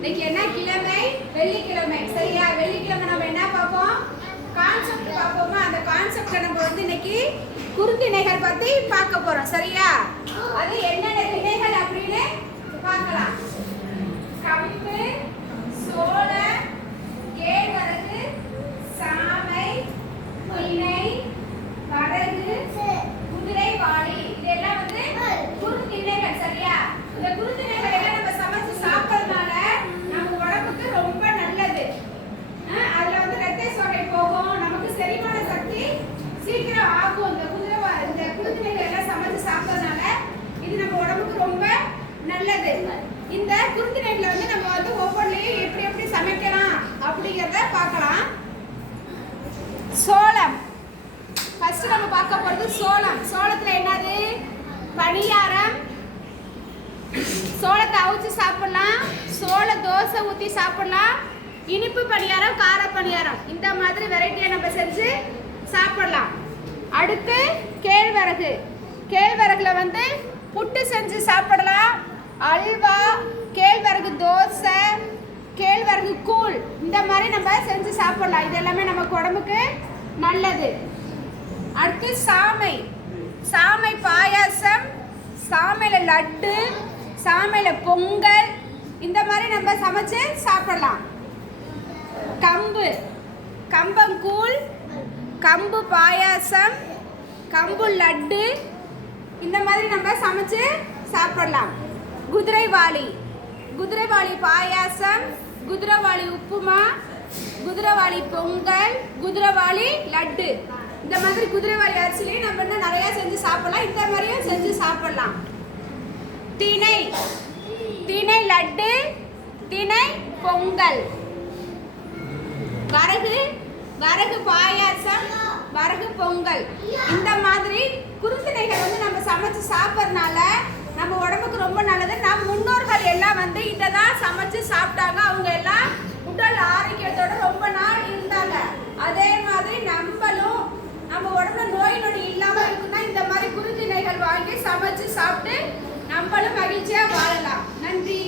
இன்னைக்கு என்ன கிழமை? வெள்ளிக்கிழமை. சரியா? வெள்ளிக்கிழமை நம்ம என்ன பார்ப்போம்? கான்செப்ட் பார்ப்போமா? அந்த கான்செப்ட்ல நம்ம இன்னைக்கு குறுந்திணைகள் பத்தி பார்க்க போறோம். சரியா? அது என்னென்ன திணைகள் அப்படின்னு பார்க்கலாம். கம்பு, சோளம், கேழ்வரகு, சாமை, திணை, வரகு, குதிரைவாளி, இதெல்லாம் குறுந்திணைகள். சரியா? இந்த குறுந்திணைகள் எல்லாம் நம்ம சமைச்சு சாப்பிடறதுனால நம்ம உடம்புக்கு ரொம்ப நல்லது. அதுல இரத்த சோகை போகும், நமக்கு செரிமான சக்தி சீக்கிரம் ஆகும். இந்த குறுந்திணைகள் எல்லாம் சமைச்சு சாப்பிடறதுனால இது நம்ம உடம்புக்கு ரொம்ப நல்லது. இந்த குறுந்திணைகளை நம்ம ஒவ்வொன்றையும் எப்படி எப்படி சமைக்கலாம் அப்படிங்கிறத பார்க்கலாம். சோளம் ஃபர்ஸ்ட் நம்ம பார்க்க போறது சோளம். சோளத்துல என்னது? பணியாரம். சோளத்தை அவிச்சு சாப்பிடலாம், சோள தோசை ஊற்றி சாப்பிடலாம், இனிப்பு பணியாரம், கார பணியாரம், இந்த மாதிரி வெரைட்டியாக நம்ம செஞ்சு சாப்பிடலாம். அடுத்து கேழ்வரகு. கேழ்வரகுல புட்டு செஞ்சு சாப்பிடலாம், அல்வா, கேழ்வரகு தோசை, கேழ்வரகு கூழ், இந்த மாதிரி நம்ம செஞ்சு சாப்பிடலாம். இது எல்லாமே நமக்கு உடம்புக்கு நல்லது. அடுத்து சாமை. சாமை பாயாசம், சாமையில லட்டு, சாமையில பொங்கல், இந்த மாதிரி நம்ம சமைச்சு சாப்பிடலாம். கம்பு, கம்பங்கூழ், கம்பு பாயாசம், கம்பு லட்டு, இந்த மாதிரி நம்ம சமைச்சு சாப்பிடலாம். குதிரைவாளி. குதிரைவாளி பாயாசம், குதிரைவாளி உப்புமா, குதிரைவாளி பொங்கல், குதிரைவாளி லட்டு, இந்த மாதிரி குதிரைவாளி அரிசிலையும் நம்ம இன்னும் நிறைய செஞ்சு சாப்பிடலாம். இந்த மாதிரியும் செஞ்சு சாப்பிடலாம். திணை. திணை லட்டு, திணை பொங்கல். வரகு. வரகு பாயாசம், வரகு பொங்கல், இந்த மாதிரி குறுந்திணைகள் நம்ம சமைச்சு சாப்பிட்றதுனால நம்ம உடம்புக்கு ரொம்ப நல்லது. நம்ம முன்னோர்கள் எல்லாம் இதை தான் சமைச்சு சாப்பிட்டாங்க. அவங்க எல்லாம் உடல் ஆரோக்கியத்தோட ரொம்ப நாள் இருந்தாங்க. அதே மாதிரி நம்மளும் நம்ம உடம்புல நோய் நொடி இல்லாமல் இருக்குன்னா இந்த மாதிரி குறுந்திணைகள் வாங்கி சமைச்சு சாப்பிட்டு நம்மளும் மகிழ்ச்சியாக வாழலாம். நன்றி.